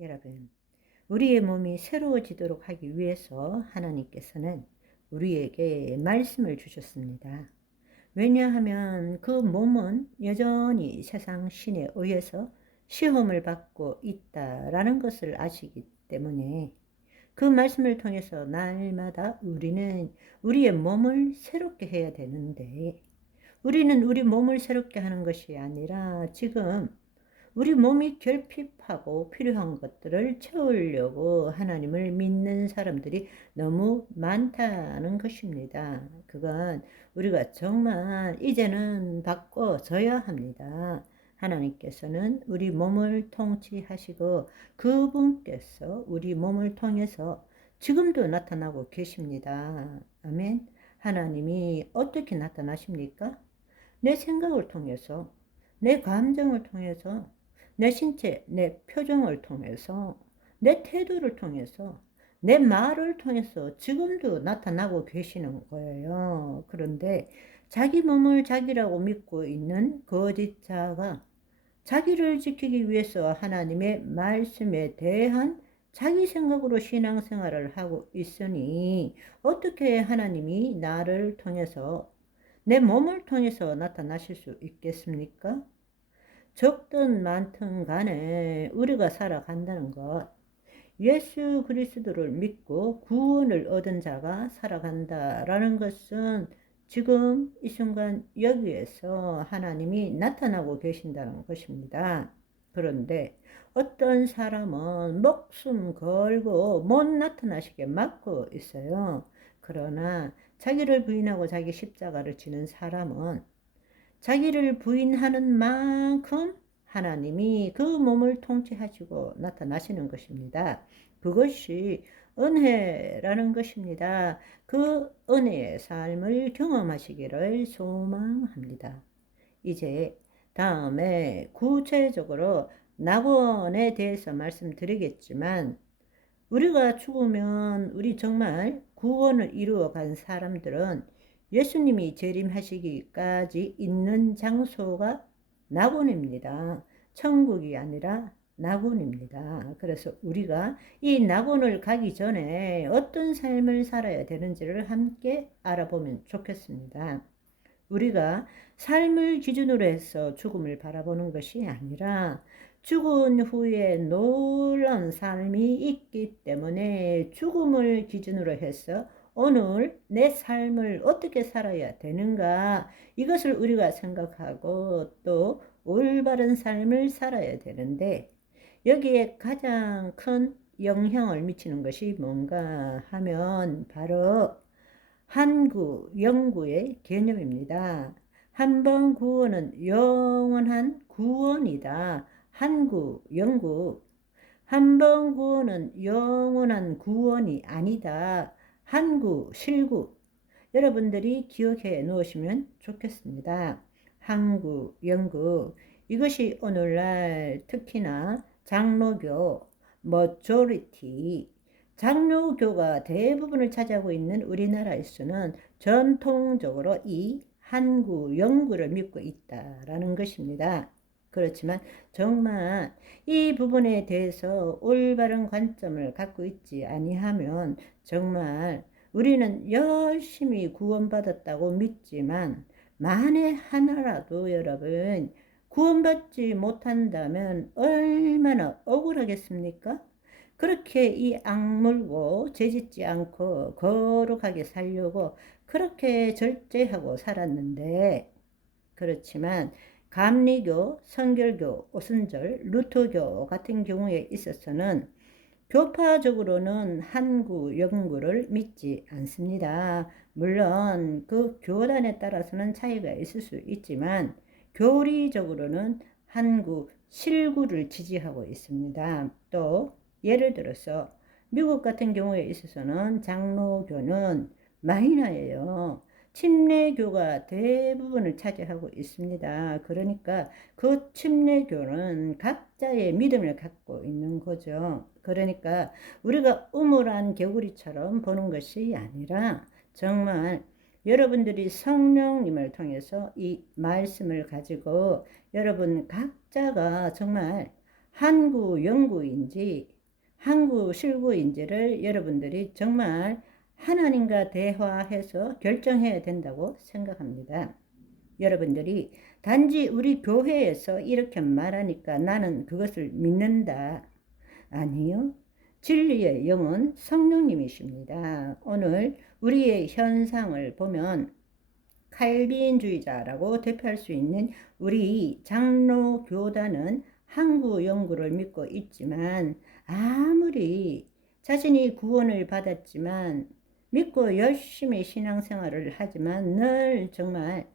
여러분, 우리의 몸이 새로워지도록 하기 위해서 하나님께서는 우리에게 말씀을 주셨습니다. 왜냐하면 그 몸은 여전히 세상 신에 의해서 시험을 받고 있다라는 것을 아시기 때문에 그 말씀을 통해서 날마다 우리는 우리의 몸을 새롭게 해야 되는데, 우리는 우리 몸을 새롭게 하는 것이 아니라 지금 우리 몸이 결핍하고 필요한 것들을 채우려고 하나님을 믿는 사람들이 너무 많다는 것입니다. 그건 우리가 정말 이제는 바꿔져야 합니다. 하나님께서는 우리 몸을 통치하시고 그분께서 우리 몸을 통해서 지금도 나타나고 계십니다. 아멘. 하나님이 어떻게 나타나십니까? 내 생각을 통해서, 내 감정을 통해서, 내 신체, 내 표정을 통해서, 내 태도를 통해서, 내 말을 통해서 지금도 나타나고 계시는 거예요. 그런데 자기 몸을 자기라고 믿고 있는 거짓자가 자기를 지키기 위해서 하나님의 말씀에 대한 자기 생각으로 신앙생활을 하고 있으니 어떻게 하나님이 나를 통해서, 내 몸을 통해서 나타나실 수 있겠습니까? 적든 많든 간에 우리가 살아간다는 것, 예수 그리스도를 믿고 구원을 얻은 자가 살아간다라는 것은 지금 이 순간 여기에서 하나님이 나타나고 계신다는 것입니다. 그런데 어떤 사람은 목숨 걸고 못 나타나시게 막고 있어요. 그러나 자기를 부인하고 자기 십자가를 지는 사람은 자기를 부인하는 만큼 하나님이 그 몸을 통치하시고 나타나시는 것입니다. 그것이 은혜라는 것입니다. 그 은혜의 삶을 경험하시기를 소망합니다. 이제 다음에 구체적으로 낙원에 대해서 말씀드리겠지만, 우리가 죽으면 우리 정말 구원을 이루어 간 사람들은 예수님이 재림하시기까지 있는 장소가 낙원입니다. 천국이 아니라 낙원입니다. 그래서 우리가 이 낙원을 가기 전에 어떤 삶을 살아야 되는지를 함께 알아보면 좋겠습니다. 우리가 삶을 기준으로 해서 죽음을 바라보는 것이 아니라 죽은 후에 놀라운 삶이 있기 때문에 죽음을 기준으로 해서 오늘 내 삶을 어떻게 살아야 되는가, 이것을 우리가 생각하고 또 올바른 삶을 살아야 되는데, 여기에 가장 큰 영향을 미치는 것이 뭔가 하면 바로 한구, 영구의 개념입니다. 한 번 구원은 영원한 구원이다. 한구, 영구. 한 번 구원은 영원한 구원이 아니다. 한구, 실구. 여러분들이 기억해 놓으시면 좋겠습니다. 한구, 영구. 이것이 오늘날 특히나 장로교, 머조리티, 장로교가 대부분을 차지하고 있는 우리나라에서는 전통적으로 이 한구, 영구를 믿고 있다라는 것입니다. 그렇지만 정말 이 부분에 대해서 올바른 관점을 갖고 있지 아니하면 정말 우리는 열심히 구원받았다고 믿지만 만에 하나라도 여러분 구원받지 못한다면 얼마나 억울하겠습니까? 그렇게 이 악물고 죄짓지 않고 거룩하게 살려고 그렇게 절제하고 살았는데, 그렇지만 감리교, 성결교, 오순절, 루터교 같은 경우에 있어서는 교파적으로는 한구, 영구를 믿지 않습니다. 물론 그 교단에 따라서는 차이가 있을 수 있지만 교리적으로는 한구, 실구를 지지하고 있습니다. 또 예를 들어서 미국 같은 경우에 있어서는 장로교는 마이너예요. 침례교가 대부분을 차지하고 있습니다. 그러니까 그 침례교는 각자의 믿음을 갖고 있는 거죠. 그러니까 우리가 우물안 개구리처럼 보는 것이 아니라 정말 여러분들이 성령님을 통해서 이 말씀을 가지고 여러분 각자가 정말 한구 영구인지 한구 실구인지를 여러분들이 정말 하나님과 대화해서 결정해야 된다고 생각합니다. 여러분들이 단지 우리 교회에서 이렇게 말하니까 나는 그것을 믿는다. 아니요. 진리의 영은 성령님이십니다. 오늘 우리의 현상을 보면 칼빈주의자라고 대표할 수 있는 우리 장로 교단은 항구 영구를 믿고 있지만 아무리 자신이 구원을 받았지만 믿고 열심히 신앙생활을 하지만 늘 정말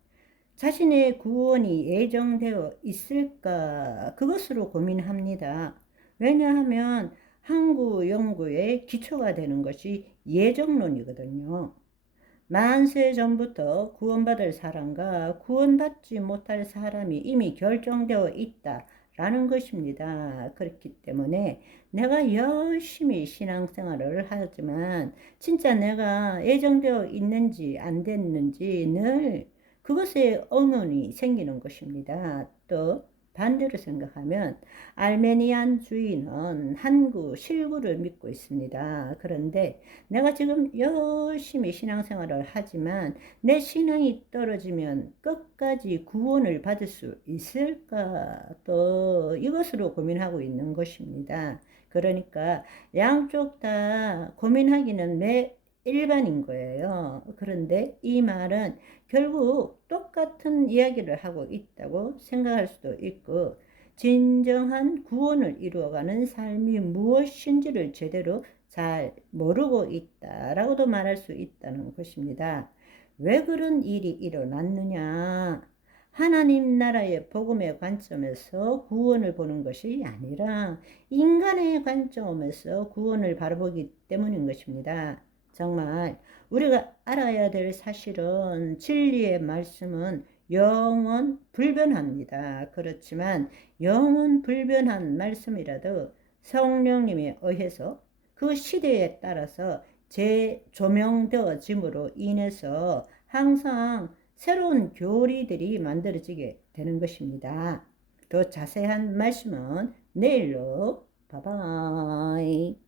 자신의 구원이 예정되어 있을까 그것으로 고민합니다. 왜냐하면 항구 영구의 기초가 되는 것이 예정론이거든요. 만세 전부터 구원받을 사람과 구원받지 못할 사람이 이미 결정되어 있다라는 것입니다. 그렇기 때문에 내가 열심히 신앙생활을 하지만 진짜 내가 예정되어 있는지 안 됐는지 늘 그것에 의문이 생기는 것입니다. 또 반대로 생각하면 알메니안주의는 한구 실구를 믿고 있습니다. 그런데 내가 지금 열심히 신앙생활을 하지만 내 신앙이 떨어지면 끝까지 구원을 받을 수 있을까? 또 이것으로 고민하고 있는 것입니다. 그러니까 양쪽 다 고민하기는 매 일반인 거예요. 그런데 이 말은 결국 똑같은 이야기를 하고 있다고 생각할 수도 있고, 진정한 구원을 이루어가는 삶이 무엇인지를 제대로 잘 모르고 있다라고도 말할 수 있다는 것입니다. 왜 그런 일이 일어났느냐? 하나님 나라의 복음의 관점에서 구원을 보는 것이 아니라 인간의 관점에서 구원을 바라보기 때문인 것입니다. 정말 우리가 알아야 될 사실은 진리의 말씀은 영원 불변합니다. 그렇지만 영원 불변한 말씀이라도 성령님에 의해서 그 시대에 따라서 재조명되어짐으로 인해서 항상 새로운 교리들이 만들어지게 되는 것입니다. 더 자세한 말씀은 내일로 바이바이.